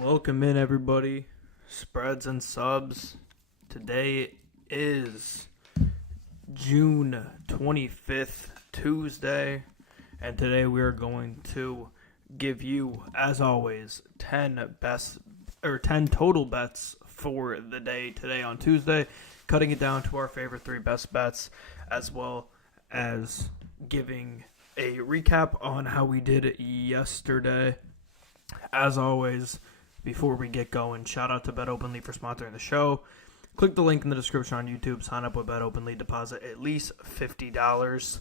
Welcome in, everybody. Spreads and subs. Today is June 25th, Tuesday, and today we are going to give you, as always, 10 total bets for the day today on Tuesday, cutting it down to our favorite 3 best bets, as well as giving a recap on how we did yesterday. As always, before we get going, shout out to Bet Openly for sponsoring the show. Click the link in the description on YouTube. Sign up with Bet Openly. Deposit at least $50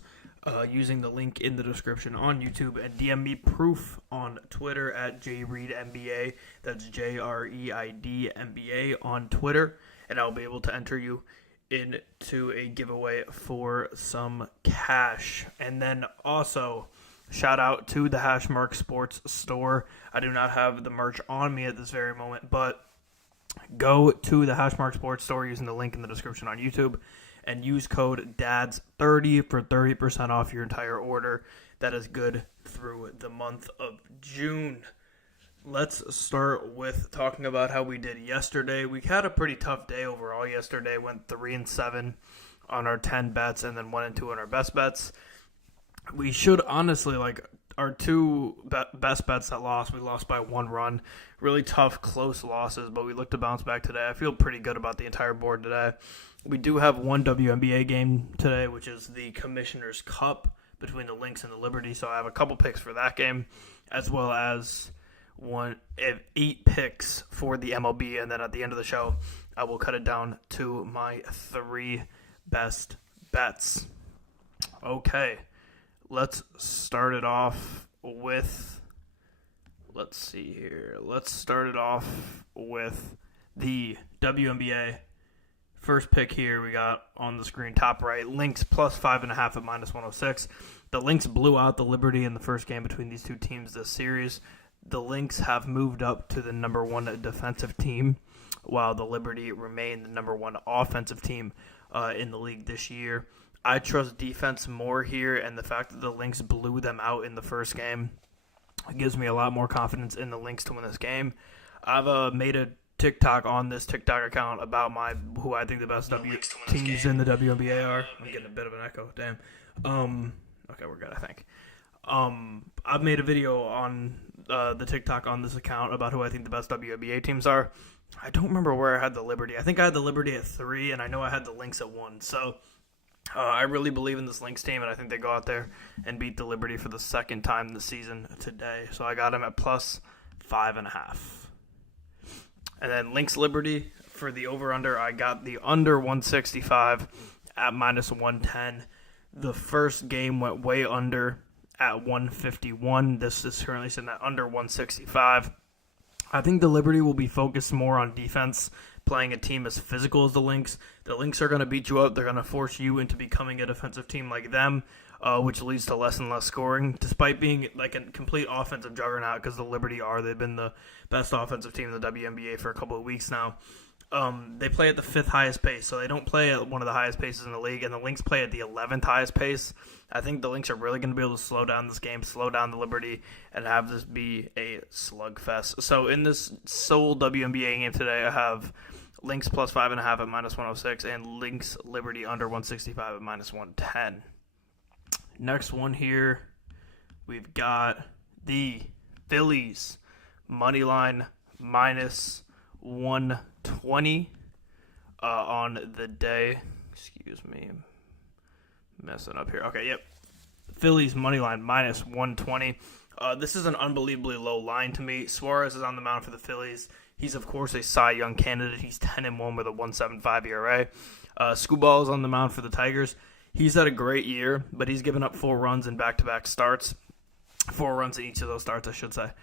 using the link in the description on YouTube. And DM me proof on Twitter at JReedNBA. That's JREIDNBA on Twitter. And I'll be able to enter you into a giveaway for some cash. And then also, shout out to the Hashmark Sports Store. I do not have the merch on me at this very moment, but go to the Hashmark Sports Store using the link in the description on YouTube and use code DADS30 for 30% off your entire order. That is good through the month of June. Let's start with talking about how we did yesterday. We had a pretty tough day overall yesterday. Went 3-7 on our 10 bets and then 1-2 on our best bets. We should honestly, our 2 best bets that lost, we lost by 1 run. Really tough, close losses, but we look to bounce back today. I feel pretty good about the entire board today. We do have one WNBA game today, which is the Commissioner's Cup between the Lynx and the Liberty, so I have a couple picks for that game, as well as 8 picks for the MLB, and then at the end of the show, I will cut it down to my 3 best bets. Okay. Let's start it off with, Let's start it off with the WNBA. First pick here we got on the screen, top right, Lynx plus 5.5 at -106. The Lynx blew out the Liberty in the first game between these two teams this series. The Lynx have moved up to the number 1 defensive team, while the Liberty remain the number 1 offensive team in the league this year. I trust defense more here, and the fact that the Lynx blew them out in the first game gives me a lot more confidence in the Lynx to win this game. I've made a TikTok on this TikTok account about who I think the best teams in the WNBA are. I'm getting a bit of an echo, damn. Okay, we're good, I think. I've made a video on the TikTok on this account about who I think the best WNBA teams are. I don't remember where I had the Liberty. I think I had the Liberty at 3, and I know I had the Lynx at 1, so I really believe in this Lynx team, and I think they go out there and beat the Liberty for the second time this season today. So I got them at plus 5.5. And then Lynx Liberty for the over-under, I got the under 165 at -110. The first game went way under at 151. This is currently sitting at under 165. I think the Liberty will be focused more on defense, playing a team as physical as the Lynx. The Lynx are going to beat you up. They're going to force you into becoming a defensive team like them, which leads to less and less scoring, despite being like a complete offensive juggernaut, because the Liberty are. They've been the best offensive team in the WNBA for a couple of weeks now. They play at the 5th highest pace, so they don't play at one of the highest paces in the league, and the Lynx play at the 11th highest pace. I think the Lynx are really going to be able to slow down this game, slow down the Liberty, and have this be a slugfest. So in this sole WNBA game today, I have Lynx plus 5.5 at -106 and Lynx Liberty under 165 at -110. Next one here, we've got the Phillies money line -120 on the day. Excuse me, I'm messing up here. Okay, yep. Phillies money line -120. This is an unbelievably low line to me. Suarez is on the mound for the Phillies. He's, of course, a Cy Young candidate. He's 10-1 with a 1.75 ERA. Scuball is on the mound for the Tigers. He's had a great year, but he's given up 4 runs in back-to-back starts. 4 runs in each of those starts, I should say.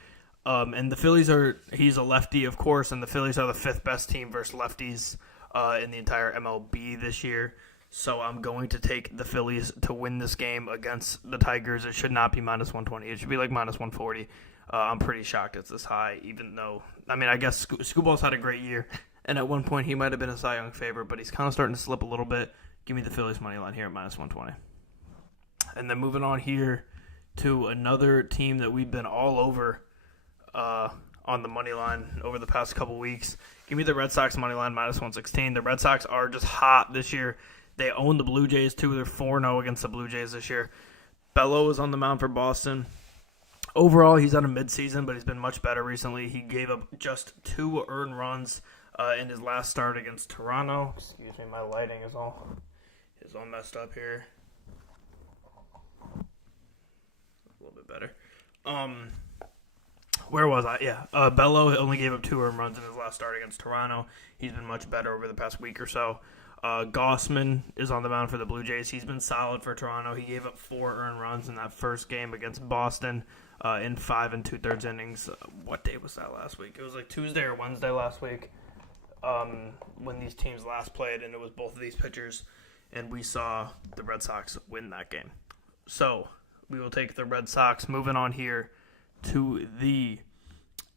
And the Phillies he's a lefty, of course, and the Phillies are the 5th best team versus lefties in the entire MLB this year. So I'm going to take the Phillies to win this game against the Tigers. It should not be -120. It should be like -140. I'm pretty shocked it's this high, even though, I guess Scuball's had a great year, and at one point he might have been a Cy Young favorite, but he's kind of starting to slip a little bit. Give me the Phillies money line here at -120. And then moving on here to another team that we've been all over on the money line over the past couple weeks. Give me the Red Sox money line -116. The Red Sox are just hot this year. They own the Blue Jays too. They're 4-0 against the Blue Jays this year. Bello is on the mound for Boston. Overall, he's on a midseason, but he's been much better recently. He gave up just 2 earned runs in his last start against Toronto. Excuse me, my lighting is all messed up here. A little bit better. Where was I? Yeah. Bello only gave up 2 earned runs in his last start against Toronto. He's been much better over the past week or so. Gossman is on the mound for the Blue Jays. He's been solid for Toronto. He gave up 4 earned runs in that first game against Boston in 5 2/3 innings. What day was that last week? It was like Tuesday or Wednesday last week when these teams last played, and it was both of these pitchers, and we saw the Red Sox win that game. So we will take the Red Sox. Moving on here to the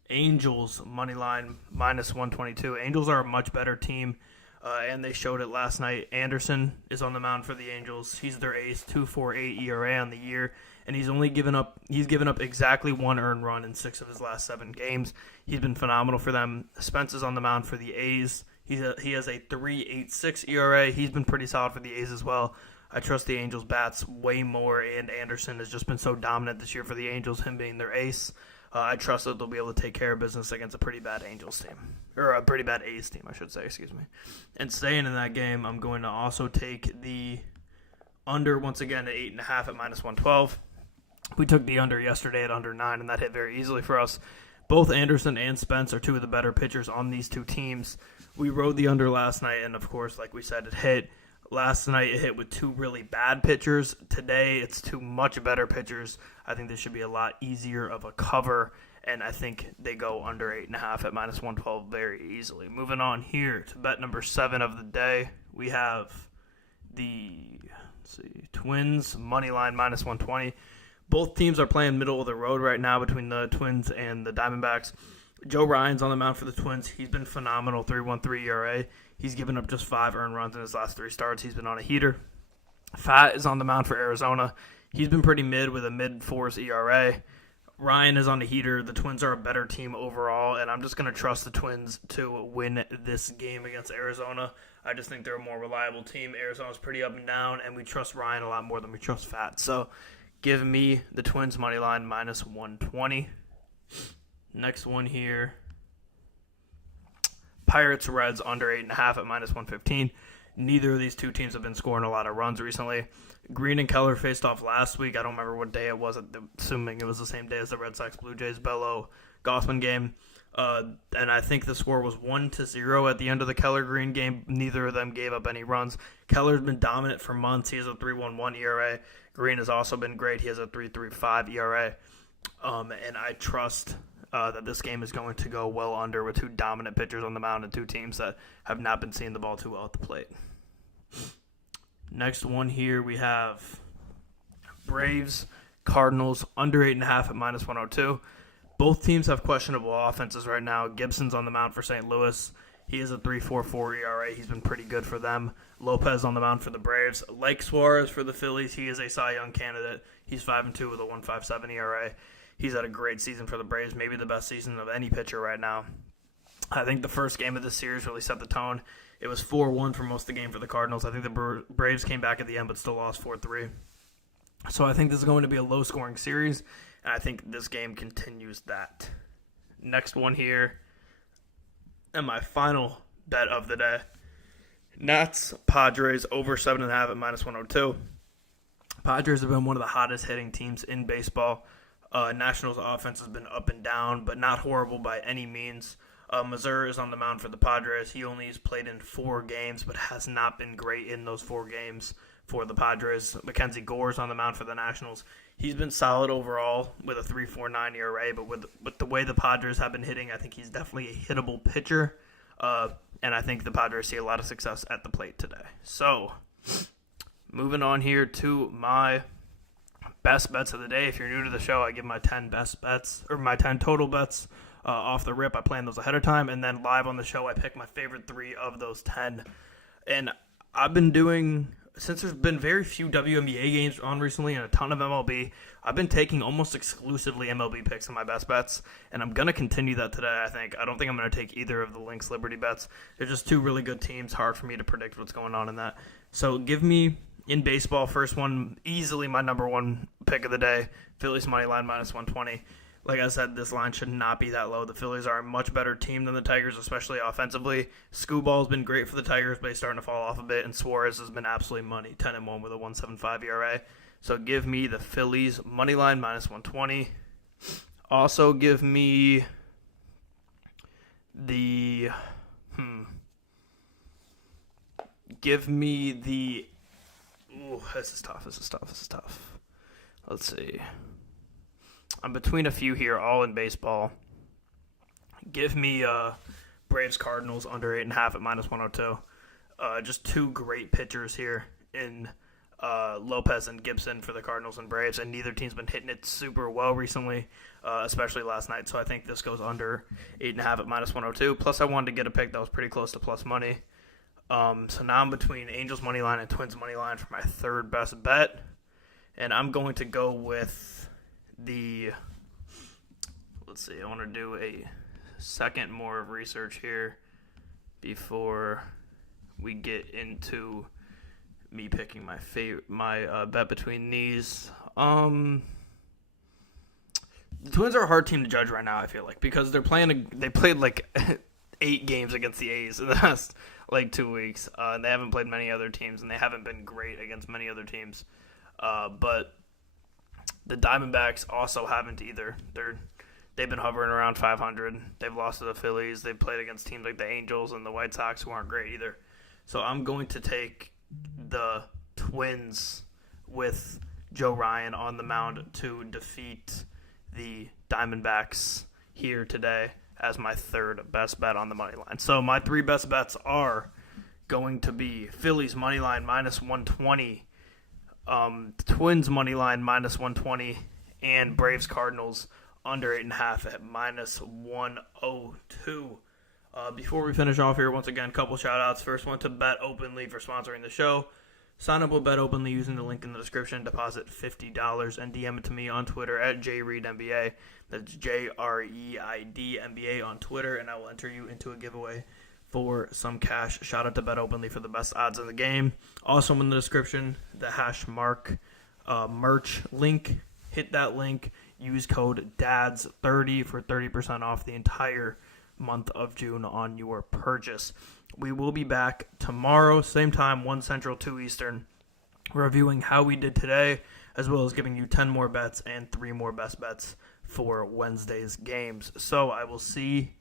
Angels money line -122. Angels are a much better team, and they showed it last night. Anderson is on the mound for the Angels. He's their ace, 2.48 ERA on the year, and he's given up exactly 1 earned run in 6 of his last 7 games. He's been phenomenal for them. Spence is on the mound for the A's. He has a 3.86 ERA. He's been pretty solid for the A's as well. I trust the Angels' bats way more, and Anderson has just been so dominant this year for the Angels, him being their ace. I trust that they'll be able to take care of business against a pretty bad Angels team. Or a pretty bad A's team, I should say, excuse me. And staying in that game, I'm going to also take the under once again at 8.5 at -112. We took the under yesterday at under 9, and that hit very easily for us. Both Anderson and Spence are 2 of the better pitchers on these 2 teams. We rode the under last night, and of course, like we said, it hit. Last night, it hit with 2 really bad pitchers. Today, it's 2 much better pitchers. I think this should be a lot easier of a cover, and I think they go under 8.5 at -112 very easily. Moving on here to bet number 7 of the day, we have the Twins money line -120. Both teams are playing middle of the road right now between the Twins and the Diamondbacks. Joe Ryan's on the mound for the Twins. He's been phenomenal, 3.13 ERA. He's given up just 5 earned runs in his last 3 starts. He's been on a heater. Fat is on the mound for Arizona. He's been pretty mid with a mid-4s ERA. Ryan is on a heater. The Twins are a better team overall, and I'm just going to trust the Twins to win this game against Arizona. I just think they're a more reliable team. Arizona's pretty up and down, and we trust Ryan a lot more than we trust Fat. So give me the Twins money line -120. Next one here. Pirates Reds under 8.5 at -115. Neither of these 2 teams have been scoring a lot of runs recently. Green and Keller faced off last week. I don't remember what day it was, assuming it was the same day as the Red Sox Blue Jays Bello Gossman game. And I think the score was 1-0 at the end of the Keller Green game. Neither of them gave up any runs. Keller's been dominant for months. He has a 3.11 ERA. Green has also been great. He has a 3.35 ERA. And I trust that this game is going to go well under with 2 dominant pitchers on the mound and 2 teams that have not been seeing the ball too well at the plate. Next one here, we have Braves-Cardinals under 8.5 at -102. Both teams have questionable offenses right now. Gibson's on the mound for St. Louis. He has a 3.44 ERA. He's been pretty good for them. Lopez on the mound for the Braves. Like Suarez for the Phillies, he is a Cy Young candidate. He's 5-2 with a 1.57 ERA. He's had a great season for the Braves, maybe the best season of any pitcher right now. I think the first game of this series really set the tone. It was 4-1 for most of the game for the Cardinals. I think the Braves came back at the end but still lost 4-3. So I think this is going to be a low-scoring series, and I think this game continues that. Next one here, and my final bet of the day. Nats Padres over 7.5 at -102. Padres have been one of the hottest hitting teams in baseball. Nationals' offense has been up and down, but not horrible by any means. Missouri is on the mound for the Padres. He only has played in 4 games, but has not been great in those 4 games for the Padres. Mackenzie Gore's on the mound for the Nationals. He's been solid overall with a 3.49 ERA, but with the way the Padres have been hitting, I think he's definitely a hittable pitcher. And I think the Padres see a lot of success at the plate today. So, moving on here to my best bets of the day. If you're new to the show, I give my 10 best bets, or my 10 total bets off the rip. I plan those ahead of time, and then live on the show, I pick my favorite 3 of those 10. And I've been doing since there's been very few WNBA games on recently and a ton of MLB, I've been taking almost exclusively MLB picks in my best bets, and I'm going to continue that today, I think. I don't think I'm going to take either of the Lynx Liberty bets. They're just two really good teams, hard for me to predict what's going on in that. So give me, in baseball, first one, easily my number one pick of the day, Phillies money line minus 120. Like I said, this line should not be that low. The Phillies are a much better team than the Tigers, especially offensively. Scooball's been great for the Tigers, but he's starting to fall off a bit, and Suarez has been absolutely money, 10-1 with a 1.75 ERA. So give me the Phillies money line minus 120. Also give me the this is tough. Let's see. I'm between a few here, all in baseball. Give me Braves-Cardinals under 8.5 at minus 102. Just two great pitchers here in Lopez and Gibson for the Cardinals and Braves, and neither team's been hitting it super well recently, especially last night. So I think this goes under 8.5 at minus 102. Plus, I wanted to get a pick that was pretty close to plus money. So now I'm between Angels money line and Twins money line for my third best bet, and I'm going to go with let's see, I want to do a second more of research here before we get into me picking my bet between these. The Twins are a hard team to judge right now, I feel like, because they played like 8 games against the A's in the last like 2 weeks, and they haven't played many other teams, and they haven't been great against many other teams, but the Diamondbacks also haven't either. They've been hovering around 500. They've lost to the Phillies. They've played against teams like the Angels and the White Sox, who aren't great either. So I'm going to take the Twins with Joe Ryan on the mound to defeat the Diamondbacks here today as my third best bet on the money line. So my 3 best bets are going to be Phillies money line minus 120, Twins money line minus 120, and Braves Cardinals under 8.5 at minus 102. Before we finish off here, once again, couple shout outs. First one to Bet Openly for sponsoring the show. Sign up with Bet Openly using the link in the description, deposit $50, and DM it to me on Twitter at JReedNBA. That's JREIDNBA on Twitter, and I will enter you into a giveaway for some cash. Shout out to Bet Openly for the best odds in the game. Also in the description, the hash mark merch link. Hit that link. Use code DADS30 for 30% off the entire month of June on your purchase. We will be back tomorrow, same time, 1 Central, 2 Eastern, reviewing how we did today, as well as giving you 10 more bets and 3 more best bets for Wednesday's games. So I will see